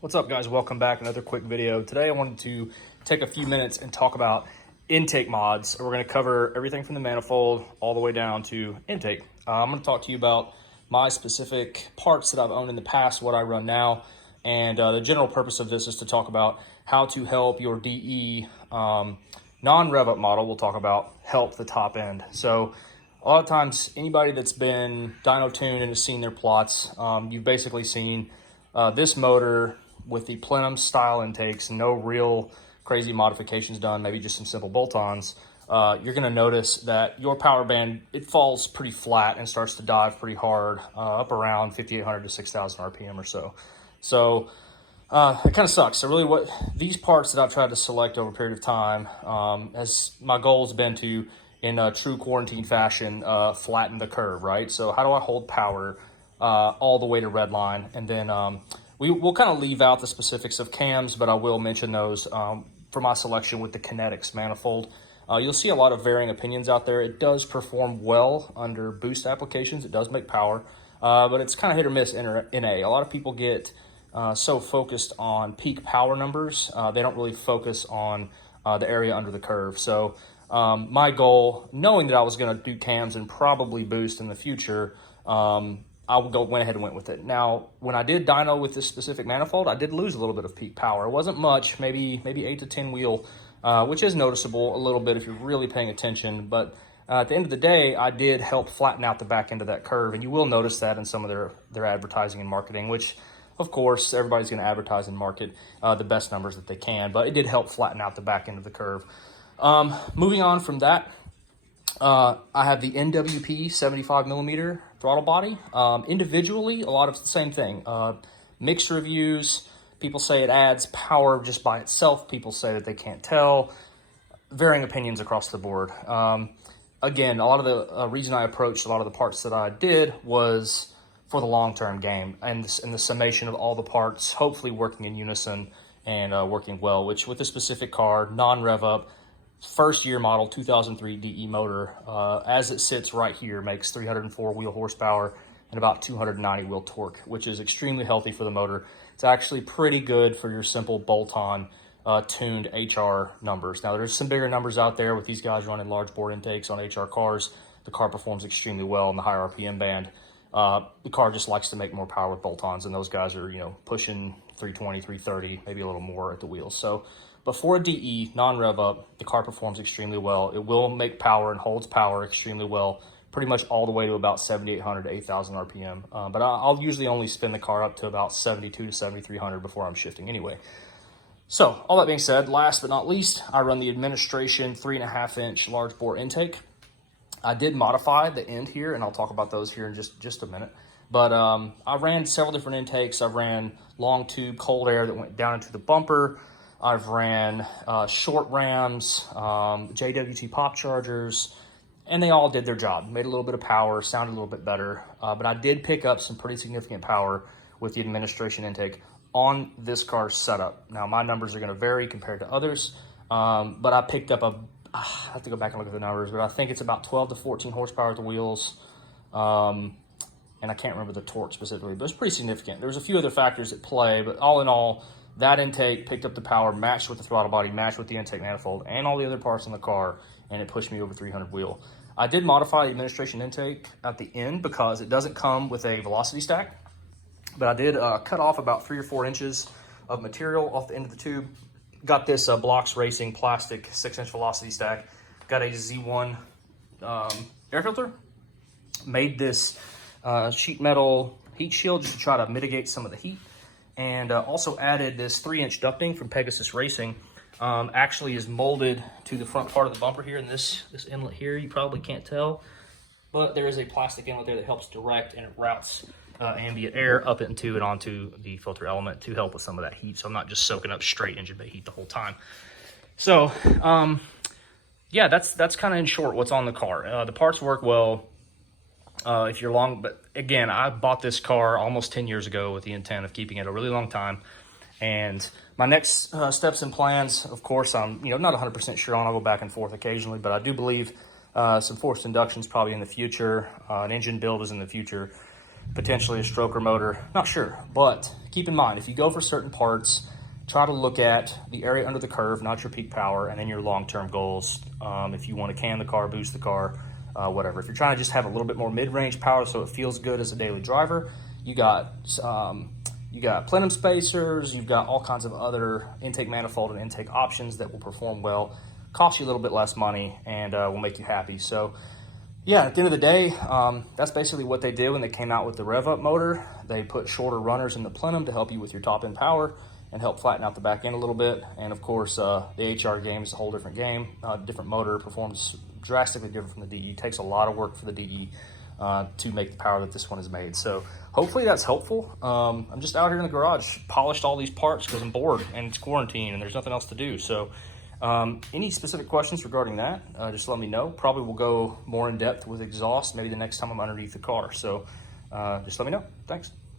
What's up, guys? Welcome back. Another quick video. Today I wanted to take a few minutes and talk about intake mods. We're going to cover everything from the manifold all the way down to intake. I'm going to talk to you about my specific parts that I've owned in the past, what I run now, and the general purpose of this is to talk about how to help your DE non-rev up model. We'll talk about help the top end. So a lot of times anybody that's been dyno tuned and has seen their plots, you've basically seen this motor with the plenum style intakes, no real crazy modifications done, maybe just some simple bolt-ons. You're going to notice that your power band, it falls pretty flat and starts to dive pretty hard, up around 5,800 to 6,000 RPM or so. So it kind of sucks. So really what these parts that I've tried to select over a period of time, as my goal has been to, in a true quarantine fashion, flatten the curve, right? So how do I hold power all the way to red line? And then we'll kind of leave out the specifics of cams, but I will mention those for my selection with the kinetics manifold. You'll see a lot of varying opinions out there. It does perform well under boost applications. It does make power, but it's kind of hit or miss in NA. A lot of people get so focused on peak power numbers, they don't really focus on the area under the curve. So my goal, knowing that I was going to do cams and probably boost in the future, I went ahead and went with it. Now, when I did dyno with this specific manifold, I did lose a little bit of peak power. It wasn't much, maybe 8 to 10 wheel, which is noticeable a little bit if you're really paying attention. But at the end of the day, I did help flatten out the back end of that curve. And you will notice that in some of their advertising and marketing, which, of course, everybody's going to advertise and market the best numbers that they can. But it did help flatten out the back end of the curve. Moving on from that, I have the NWP 75 millimeter throttle body. Individually, a lot of the same thing. Mixed reviews. People say it adds power just by itself. People say that they can't tell. Varying opinions across the board. Again, a lot of the reason I approached a lot of the parts that I did was for the long-term game and the summation of all the parts, hopefully working in unison and working well, which with a specific car, non-rev up, first year model 2003 DE motor, as it sits right here, makes 304 wheel horsepower and about 290 wheel torque, which is extremely healthy for the motor. It's actually pretty good for your simple bolt-on tuned HR numbers. Now there's some bigger numbers out there with these guys running large bore intakes on HR cars. The car performs extremely well in the higher RPM band. The car just likes to make more power with bolt-ons, and those guys are, pushing 320, 330, maybe a little more at the wheels. So but for a DE, non-rev up, the car performs extremely well. It will make power and holds power extremely well, pretty much all the way to about 7,800 to 8,000 RPM. But I'll usually only spin the car up to about 72 to 7,300 before I'm shifting anyway. So all that being said, last but not least, I run the Administration 3.5 inch large bore intake. I did modify the end here, and I'll talk about those here in just a minute. But I ran several different intakes. I ran long tube cold air that went down into the bumper. I've ran short rams, JWT pop chargers, and they all did their job. Made a little bit of power, sounded a little bit better. But I did pick up some pretty significant power with the Administration intake on this car's setup. Now, my numbers are going to vary compared to others, but I picked up I have to go back and look at the numbers, but I think it's about 12 to 14 horsepower at the wheels. And I can't remember the torque specifically, but it's pretty significant. There's a few other factors at play, but all in all, that intake picked up the power, matched with the throttle body, matched with the intake manifold, and all the other parts in the car, and it pushed me over 300 wheel. I did modify the Administration intake at the end because it doesn't come with a velocity stack, but I did cut off about 3 or 4 inches of material off the end of the tube. Got this Blocks Racing plastic 6-inch velocity stack. Got a Z1 air filter. Made this sheet metal heat shield just to try to mitigate some of the heat. And also added this 3-inch ducting from Pegasus Racing. Actually is molded to the front part of the bumper here, and this inlet here, you probably can't tell, but there is a plastic inlet there that helps direct, and it routes ambient air up into and onto the filter element to help with some of that heat, so I'm not just soaking up straight engine bay heat the whole time. So yeah, that's kind of in short what's on the car. The parts work well. If you're long, but again, I bought this car almost 10 years ago with the intent of keeping it a really long time. And my next steps and plans, of course, I'm not 100% sure on. I'll go back and forth occasionally, but I do believe some forced induction is probably in the future. An engine build is in the future. potentially a stroker motor, not sure. But keep in mind, if you go for certain parts, try to look at the area under the curve, not your peak power, and then your long-term goals. If you want to can the car, boost the car, whatever. If you're trying to just have a little bit more mid-range power so it feels good as a daily driver, you got plenum spacers, you've got all kinds of other intake manifold and intake options that will perform well, cost you a little bit less money, and will make you happy. So yeah, at the end of the day, that's basically what they did when they came out with the rev up motor. They put shorter runners in the plenum to help you with your top end power and help flatten out the back end a little bit. And of course, the HR game is a whole different game. Different motor, performs drastically different from the DE. Takes a lot of work for the DE to make the power that this one is made. So hopefully that's helpful. I'm just out here in the garage, polished all these parts because I'm bored and it's quarantine and there's nothing else to do. So any specific questions regarding that, just let me know. Probably will go more in depth with exhaust maybe the next time I'm underneath the car. So just let me know. Thanks.